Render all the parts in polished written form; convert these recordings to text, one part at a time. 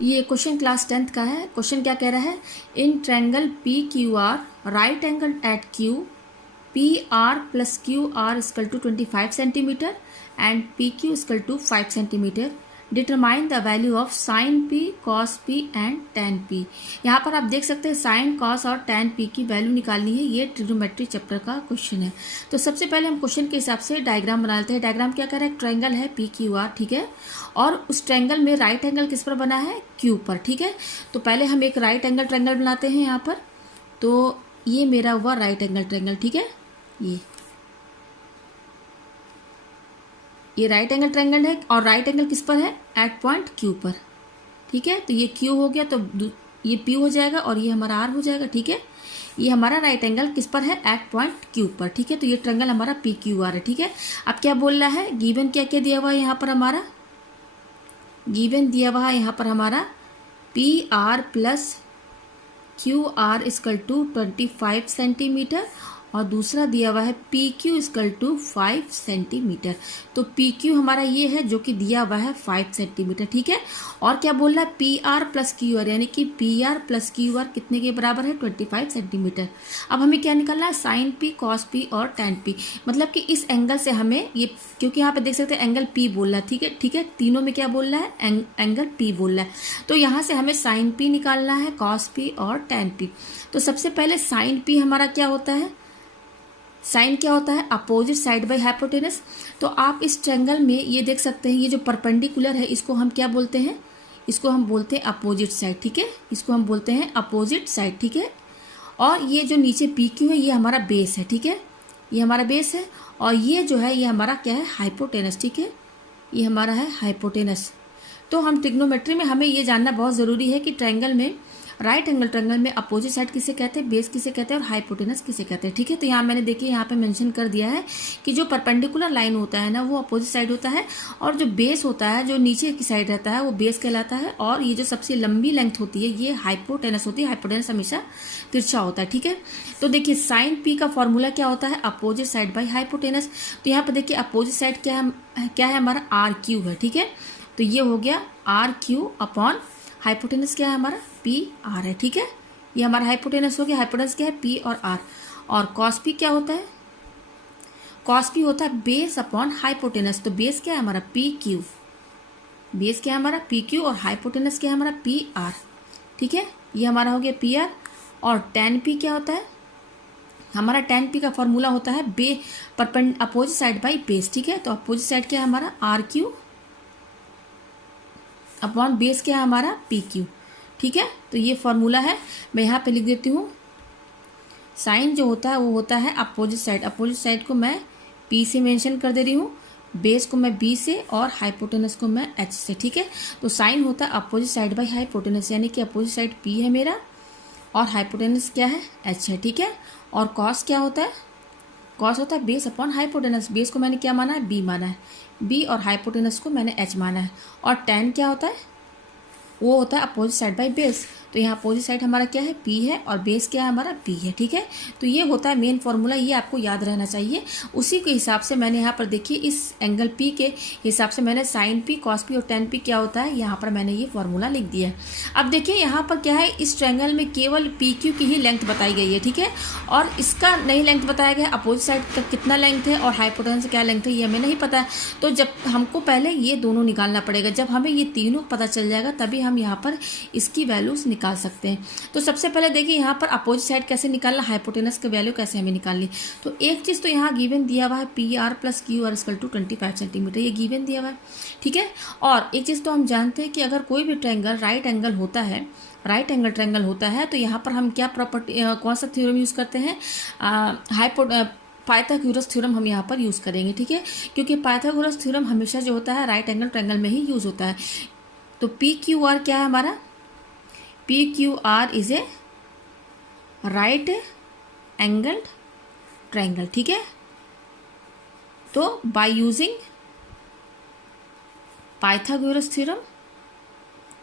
ये question class 10th का है। क्वेश्चन क्या कह रहा है, in triangle P Q R right angle at Q P R plus Q R equal to 25 centimetre and P Q equal to 5 centimetre, determine the value of sine P cos P and tan P. यहाँ पर आप देख सकते हैं sine cos और tan P की value निकालनी है। ये ट्रिग्नोमेट्री चैप्टर का क्वेश्चन है। तो सबसे पहले हम क्वेश्चन के हिसाब से डायग्राम बना लेते हैं। डायग्राम क्या कर रहा है, एक ट्रायंगल है पी क्यू आर, ठीक है, और उस ट्रायंगल में राइट एंगल किस पर बना है, क्यू पर, ठीक है। तो पहले हम एक राइट एंगल ट्रायंगल बनाते हैं यहाँ पर। तो ये मेरा हुआ राइट एंगल ट्रायंगल, ठीक है। ये राइट एंगल ट्रायंगल है और राइट एंगल किस पर है, एट पॉइंट क्यू पर, ठीक है। तो ये क्यू हो गया, तो ये पी हो जाएगा और ये हमारा आर हो जाएगा, ठीक है। ये हमारा राइट एंगल किस पर है, एट पॉइंट क्यू पर, ठीक है। तो ये ट्रायंगल हमारा पी क्यू आर है, ठीक है। अब क्या बोल रहा है, गिवन क्या क्या दिया हुआ है यहाँ पर, हमारा गिवन दिया हुआ है यहाँ पर हमारा P R plus Q R equal to 25 centimetre और दूसरा दिया हुआ है P Q equal to 5 centimetre. तो पी क्यू हमारा ये है जो कि दिया हुआ है 5 सेंटीमीटर, ठीक है। और क्या बोल रहा है, P R plus Q are, यानी कि P R plus Q are कितने के बराबर है, 25 सेंटीमीटर। अब हमें क्या निकालना है, साइन पी कॉस पी और टेन पी। मतलब कि इस एंगल से हमें ये, क्योंकि यहाँ पे देख सकते हैं एंगल पी बोल रहा है, ठीक है, ठीक है, तीनों में क्या बोल रहा है, एंगल पी बोल रहा है। तो यहाँ से हमें साइन पी निकालना है, कॉस पी और टेन पी। तो सबसे पहले साइन पी हमारा क्या होता है, साइन क्या होता है, अपोजिट साइड बाय हाइपोटेनस। तो आप इस ट्रायंगल में ये देख सकते हैं, ये जो परपेंडिकुलर है इसको हम क्या बोलते हैं, इसको हम बोलते हैं अपोजिट साइड, ठीक है, इसको हम बोलते हैं अपोजिट साइड, ठीक है। और ये जो नीचे पी क्यू है ये हमारा बेस है, ठीक है, ये हमारा बेस है। और ये जो है ये हमारा क्या है, हाइपोटेनस, ठीक है, ये हमारा है हाइपोटेनस। तो हम ट्रिग्नोमेट्री में हमें ये जानना बहुत ज़रूरी है कि ट्रायंगल में, राइट एंगल ट्रायंगल में अपोजिट साइड किसे कहते हैं, बेस किसे कहते हैं और हाइपोटेनस किसे कहते हैं, ठीक है। तो यहाँ मैंने देखिए यहाँ पे मेंशन कर दिया है कि जो परपेंडिकुलर लाइन होता है ना वो अपोजिट साइड होता है, और जो बेस होता है जो नीचे की साइड रहता है वो बेस कहलाता है, और ये जो सबसे लंबी लेंथ होती है ये हाइपोटेनस होती है। हाइपोटेनस हमेशा तिरछा होता है, ठीक है। तो देखिए साइन पी का फॉर्मूला क्या होता है, अपोजिट साइड बाई हाइपोटेनस। तो यहाँ पर देखिए अपोजिट साइड क्या है हमारा, आर क्यू है, ठीक है। तो ये हो गया आर क्यू अपॉन हाइपोटेनस क्या है हमारा, पी आर है, ठीक है। ये हमारा हाइपोटेनस हो गया, हाइपोटेनस क्या है, पी और आर। और कॉस पी क्या होता है, कॉस पी होता है बेस अपॉन हाइपोटेनस। तो बेस क्या है हमारा, पी क्यू, बेस क्या है हमारा पी क्यू और हाइपोटेनस क्या है हमारा पी आर, ठीक है। ये हमारा हो गया पी आर। और टेन पी क्या होता है हमारा, टेन पी का फॉर्मूला होता है अपोजिट साइड बाई बेस, ठीक है। तो अपोजिट साइड क्या है हमारा, आर क्यू अपॉन बेस क्या है हमारा, पी क्यू, ठीक है। तो ये फॉर्मूला है, मैं यहाँ पे लिख देती हूँ। साइन जो होता है वो होता है अपोजिट साइड, अपोजिट साइड को मैं पी से मेंशन कर दे रही हूँ, बेस को मैं बी से और हाइपोटेनस को मैं एच से, ठीक है। तो साइन होता है अपोजिट साइड बाई हाइपोटेनस, यानी कि अपोजिट साइड पी है मेरा और हाइपोटेनस क्या है, एच है, ठीक है। और कॉस क्या होता है, कॉस होता है बेस अपॉन हाइपोटेनस, बेस को मैंने क्या माना है, बी माना है, बी और हाइपोटेनस को मैंने एच माना है। और टेन क्या होता है, वो होता है अपोजिट साइड बाय बेस। तो यहाँ अपोजिट साइड हमारा क्या है, पी है, और बेस क्या है हमारा, पी है, ठीक है। तो ये होता है मेन फॉर्मूला, ये आपको याद रहना चाहिए। उसी के हिसाब से मैंने यहाँ पर देखिए इस एंगल पी के हिसाब से मैंने साइन पी कॉस पी और टेन पी क्या होता है यहाँ पर मैंने ये फॉर्मूला लिख दिया है। अब देखिए यहाँ पर क्या है, इस ट्रायंगल में केवल पी क्यू की ही लेंथ बताई गई है, ठीक है, और इसका नहीं लेंथ बताया गया, अपोजिट साइड का कितना लेंथ है और हाइपोटेनस क्या लेंथ है ये हमें नहीं पता है। तो जब हमको पहले ये दोनों निकालना पड़ेगा, जब हमें ये तीनों पता चल जाएगा तभी हम यहाँ पर इसकी वैल्यूज निकाल सकते हैं। तो सबसे पहले देखिए यहाँ पर अपोजिट साइड कैसे निकालना, हाइपोटेनस की वैल्यू कैसे हमें निकालनी। तो एक चीज़ तो यहाँ गिवन दिया हुआ है P R plus Q R equal to 25 centimetre, ये गिवन दिया हुआ है, ठीक है। और एक चीज़ तो हम जानते हैं कि अगर कोई भी ट्रायंगल राइट एंगल होता है, राइट एंगल ट्रायंगल होता है, तो यहाँ पर हम क्या प्रॉपर्टी, कौन सा थ्योरम यूज़ करते हैं, पाइथागोरस थ्योरम हम यहाँ पर यूज़ करेंगे, ठीक है, क्योंकि पाइथागोरस थ्योरम हमेशा जो होता है राइट एंगल ट्रायंगल में ही यूज़ होता है। तो पी क्यू आर क्या है हमारा, P Q are is a right angled triangle, ठीक है। तो बाय यूजिंग पाइथागोरस थ्योरम,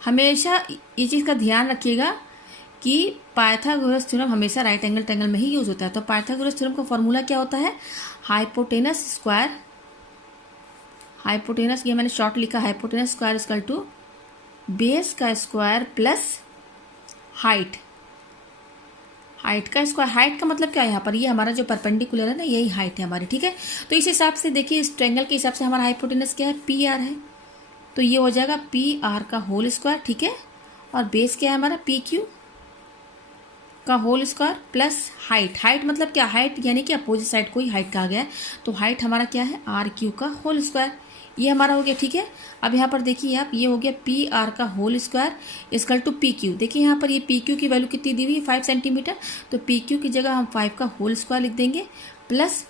हमेशा ये चीज़ का ध्यान रखिएगा कि पाइथागोरस थ्योरम हमेशा राइट एंगल ट्रायंगल में ही यूज होता है। तो पाइथागोरस थ्योरम का फॉर्मूला क्या होता है, हाइपोटेनस स्क्वायर, हाइपोटेनस ये मैंने शॉर्ट लिखा, hypotenuse square equal to base का स्क्वायर प्लस हाइट, हाइट का स्क्वायर, हाइट का मतलब क्या है यहाँ पर, ये हमारा जो परपेंडिकुलर है ना यही हाइट है हमारी, ठीक है। तो इस हिसाब से देखिए इस ट्रायंगल के हिसाब से हमारा हाइपोटेनस क्या है, पी आर है, तो ये हो जाएगा पी आर का होल स्क्वायर, ठीक है। और बेस क्या है हमारा, पी क्यू का whole square plus height, height मतलब क्या, हाइट यानी कि अपोजिट साइड को ही हाइट कहा गया है, तो हाइट हमारा क्या है, आर क्यू का होल स्क्वायर, ये हमारा हो गया, ठीक है। अब यहाँ पर देखिए आप, ये हो गया पी आर का whole square equal to P Q. देखिए यहाँ पर ये पी क्यू की वैल्यू कितनी दी हुई है, 5 सेंटीमीटर, तो पी क्यू की जगह हम 5 का होल स्क्वायर लिख देंगे प्लस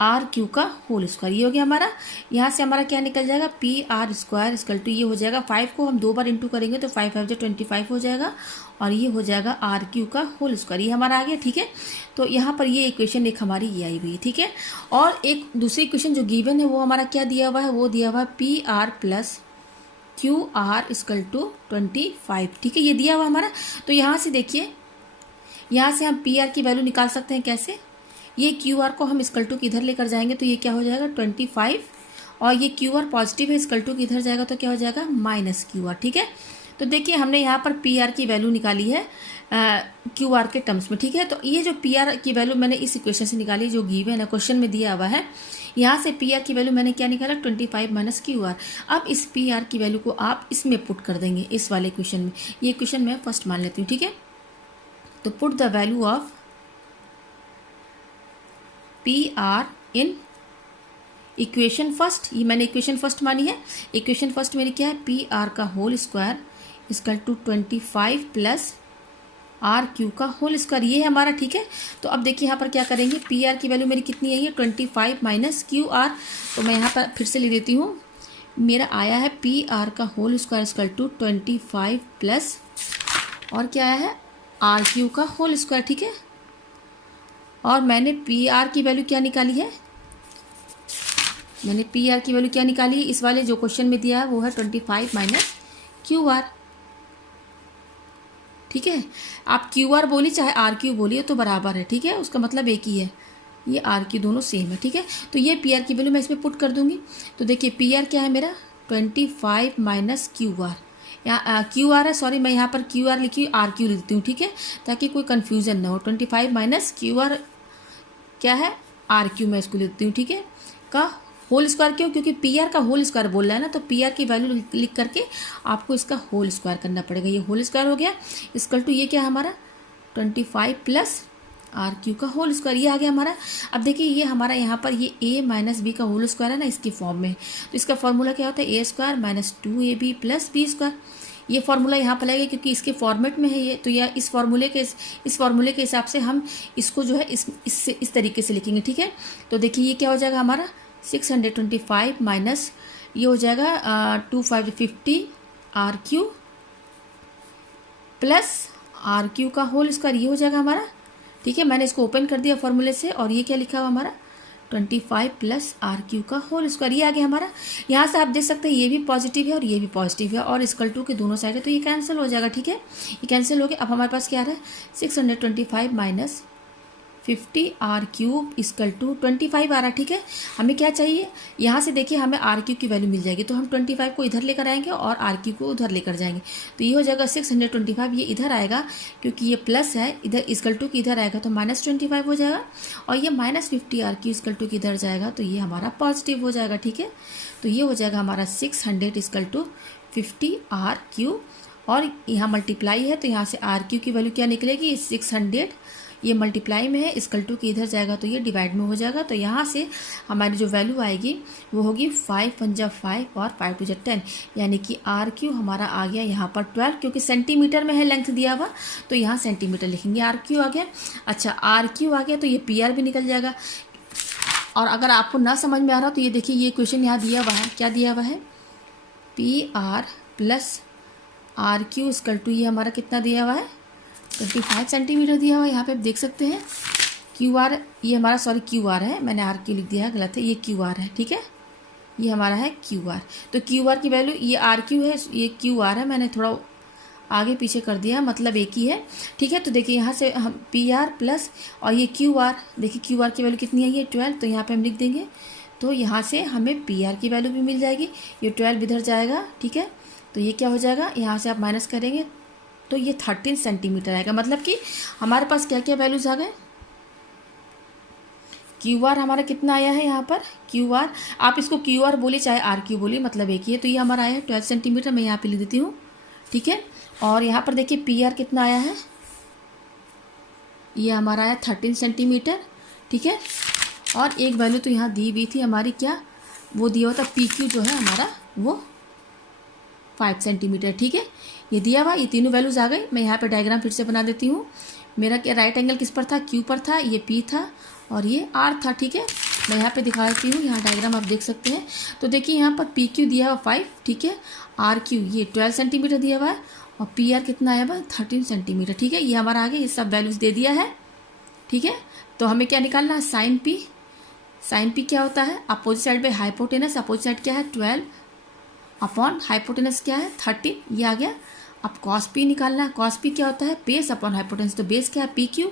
आर क्यू का होल स्क्वायर, ये हो गया हमारा। यहाँ से हमारा क्या निकल जाएगा, P R square equal to, ये हो जाएगा 5 को हम 2 बार इंटू करेंगे तो 5 5 25 हो जाएगा, और ये हो जाएगा आर क्यू का होल स्क्वायर, ये हमारा आ गया, ठीक है। तो यहाँ पर ये इक्वेशन एक हमारी ये आई हुई है, ठीक है। और एक दूसरी इक्वेशन जो गिवन है वो हमारा क्या दिया हुआ है, वो दिया हुआ है P R plus Q R equal to 25, ठीक है, ये दिया हुआ हमारा। तो यहाँ से देखिए, यहाँ से हम पी आर की वैल्यू निकाल सकते हैं कैसे, ये क्यू आर को हम इक्वल टू की इधर लेकर जाएंगे तो ये क्या हो जाएगा 25, और ये क्यू आर पॉजिटिव है इक्वल टू की इधर जाएगा तो क्या हो जाएगा माइनस क्यू आर, ठीक है। तो देखिए हमने यहाँ पर पी आर की वैल्यू निकाली है क्यू आर के टर्म्स में, ठीक है। तो ये जो पी आर की वैल्यू मैंने इस इक्वेशन से निकाली जो गिवन है, क्वेश्चन में दिया हुआ है, यहाँ से पी आर की वैल्यू मैंने क्या निकाला 25 माइनस क्यू आर। अब इस पी आर की वैल्यू को आप इसमें पुट कर देंगे, इस वाले क्वेश्चन में, ये क्वेश्चन मैं फर्स्ट मान लेती हूँ, ठीक है। तो put the value of P R in equation first, ये मैंने इक्वेशन फर्स्ट मानी है, इक्वेशन फर्स्ट मेरी क्या है, पी आर का whole square equal to 25 plus R Q का होल स्क्वायर, ये है हमारा, ठीक है। तो अब देखिए यहाँ पर क्या करेंगे, पी आर की वैल्यू मेरी कितनी आई है 25 माइनस क्यू आर, तो मैं यहाँ पर फिर से लिख देती हूँ, मेरा आया है पी आर का whole square equal to 25 plus और क्या आया है आर क्यू का होल स्क्वायर, ठीक है। और मैंने पी आर की वैल्यू क्या निकाली है, मैंने पी आर की वैल्यू क्या निकाली है, इस वाले जो क्वेश्चन में दिया है वो है 25 माइनस क्यू आर, ठीक है। आप क्यू आर बोलिए चाहे आर क्यू बोलिए तो बराबर है, ठीक है, उसका मतलब एक ही है, ये आर क्यू दोनों सेम है, ठीक है। तो ये पी आर की वैल्यू मैं इसमें पुट कर दूंगी, तो देखिए पी आर क्या है मेरा 25 माइनस क्यू आर, यहाँ क्यू आर है, सॉरी मैं यहाँ पर क्यू आर लिखी आर क्यू लिखती हूँ, ठीक है, ताकि कोई कन्फ्यूजन ना हो। 25 माइनस क्यू आर क्या है आर क्यू, मैं इसको लिखती हूँ, ठीक है, का होल स्क्वायर, क्यों, क्योंकि पी आर का होल स्क्वायर बोल रहा है ना, तो पी आर की वैल्यू लिख करके आपको इसका होल स्क्वायर करना पड़ेगा, ये होल स्क्वायर हो गया इक्वल टू ये क्या है हमारा 25 प्लस आर क्यू का होल स्क्वायर, ये आ गया हमारा। अब देखिए ये हमारा यहाँ पर ये ए माइनस बी का होल स्क्वायर है ना इसकी फॉर्म में, तो इसका फॉर्मूला क्या होता है A square minus 2ab plus B square, ये फॉर्मूला यहाँ पर लगेगा क्योंकि इसके फॉर्मेट में है ये, तो यह इस फॉर्मूले के हिसाब से हम इसको जो है इस तरीके से लिखेंगे, ठीक है। तो देखिए ये क्या हो जाएगा हमारा 625 माइनस ये हो जाएगा 2550 R Q plus R Q का होल स्क्वायर, ये हो जाएगा हमारा, ठीक है। मैंने इसको ओपन कर दिया फॉर्मूले से, और ये क्या लिखा हुआ हमारा 25 प्लस आर क्यू का होल स्क्वायर, ये आ गया हमारा। यहाँ से आप देख सकते हैं ये भी पॉजिटिव है और ये भी पॉजिटिव है, और इक्वल टू के दोनों साइड है, तो ये कैंसिल हो जाएगा, ठीक है, ये कैंसिल हो गया। अब हमारे पास क्या आ रहा है 625 minus 50 R cube equal to 25 आ रहा है, ठीक है। हमें क्या चाहिए, यहाँ से देखिए हमें आर क्यू की वैल्यू मिल जाएगी, तो हम 25 को इधर लेकर आएंगे और आर क्यू को उधर लेकर जाएंगे, तो ये हो जाएगा 625, ये इधर आएगा क्योंकि ये प्लस है, इधर इक्वल टू की इधर आएगा तो -25 हो जाएगा, और ये -50 आर क्यू इक्वल टू की इधर जाएगा तो ये हमारा पॉजिटिव हो जाएगा, ठीक है। तो ये हो जाएगा हमारा 600 इक्वल टू 50 आर क्यू, और यहाँ मल्टीप्लाई है तो यहाँ से आर क्यू की वैल्यू क्या निकलेगी 600, ये मल्टीप्लाई में है इक्वल टू के इधर जाएगा तो ये डिवाइड में हो जाएगा, तो यहाँ से हमारी जो वैल्यू आएगी वो होगी 5 पंजा 5 और 5 टू 10, यानी कि आर क्यू हमारा आ गया यहाँ पर 12, क्योंकि सेंटीमीटर में है लेंथ दिया हुआ तो यहाँ सेंटीमीटर लिखेंगे, आर क्यू आ गया। अच्छा आर क्यू आ गया तो ये पी आर भी निकल जाएगा, और अगर आपको ना समझ में आ रहा तो ये देखिए ये क्वेश्चन यहाँ दिया हुआ है, क्या दिया हुआ है P R plus R Q equal to ये हमारा कितना दिया हुआ है 25 सेंटीमीटर दिया हुआ है, यहाँ पे आप देख सकते हैं क्यू आर, ये हमारा सॉरी क्यू आर है, मैंने आर क्यू लिख दिया है, गलत है, ये क्यू आर है, ठीक है, ये हमारा है क्यू आर। तो क्यू आर की वैल्यू ये आर क्यू है, ये क्यू आर है, मैंने थोड़ा आगे पीछे कर दिया, मतलब एक ही है, ठीक है। तो देखिए यहाँ से हम पी आर प्लस और ये क्यू आर, देखिए क्यू आर की वैल्यू कितनी है ये 12, तो यहाँ पर हम लिख देंगे, तो यहाँ से हमें पी आर की वैल्यू भी मिल जाएगी, ये 12 इधर जाएगा, ठीक है, तो ये क्या हो जाएगा, यहाँ से आप माइनस करेंगे तो ये 13 सेंटीमीटर आएगा। मतलब कि हमारे पास क्या क्या वैल्यूज़ आ गए। क्यू आर हमारा कितना आया है यहाँ पर, क्यू आर आप इसको क्यू आर बोलिए चाहे आर क्यू बोलिए, मतलब एक ही है। तो ये हमारा आया है 12 सेंटीमीटर, मैं यहाँ पे लिख देती हूँ, ठीक है। और यहाँ पर देखिए पी आर कितना आया है, ये हमारा आया 13 सेंटीमीटर, ठीक है। और एक वैल्यू तो यहाँ दी हुई थी हमारी, क्या वो दिया हुआ था, पी क्यू जो है हमारा वो 5 सेंटीमीटर, ठीक है। ये दिया हुआ, ये तीनों वैल्यूज़ आ गई। मैं यहाँ पे डायग्राम फिर से बना देती हूँ। मेरा क्या राइट एंगल किस पर था, क्यू पर था, ये पी था और ये आर था, ठीक है। मैं यहाँ पे दिखा देती हूँ, यहाँ डायग्राम आप देख सकते हैं। तो देखिए यहाँ पर पी क्यू दिया हुआ 5, ठीक है। आर क्यू ये 12 सेंटीमीटर दिया हुआ है और पी आर कितना आया हुआ 13 सेंटीमीटर, ठीक है। ये हमारा आगे ये सब वैल्यूज़ दे दिया है, ठीक है। तो हमें क्या निकालना है, साइन पी। साइन पी क्या होता है, अपोजिट साइड पे हाइपोटेनस, अपोजिट साइड क्या है 12 अपॉन हाइपोटेनस क्या है 13, ये आ गया। अब कॉस पी निकालना है, कॉस पी क्या होता है बेस अपॉन हाइपोटेनस, तो बेस क्या है पी क्यू,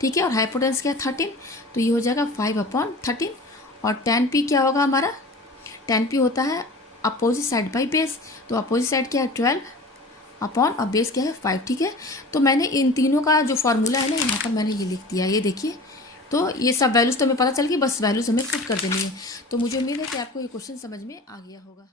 ठीक है। और हाइपोटेनस क्या है 13, तो ये हो जाएगा 5 अपॉन 13। और टेन पी क्या होगा हमारा, टेन पी होता है अपोजिट साइड बाई बेस, तो अपोजिट साइड क्या है 12 अपॉन और बेस क्या है 5, ठीक है। तो मैंने इन तीनों का जो फॉर्मूला है ना यहाँ पर मैंने ये लिख दिया, ये देखिए। तो ये सब वैल्यूज़ तो हमें पता चल गई, बस वैल्यूज़ हमें पुट कर देनी है। तो मुझे उम्मीद है कि आपको ये क्वेश्चन समझ में आ गया होगा।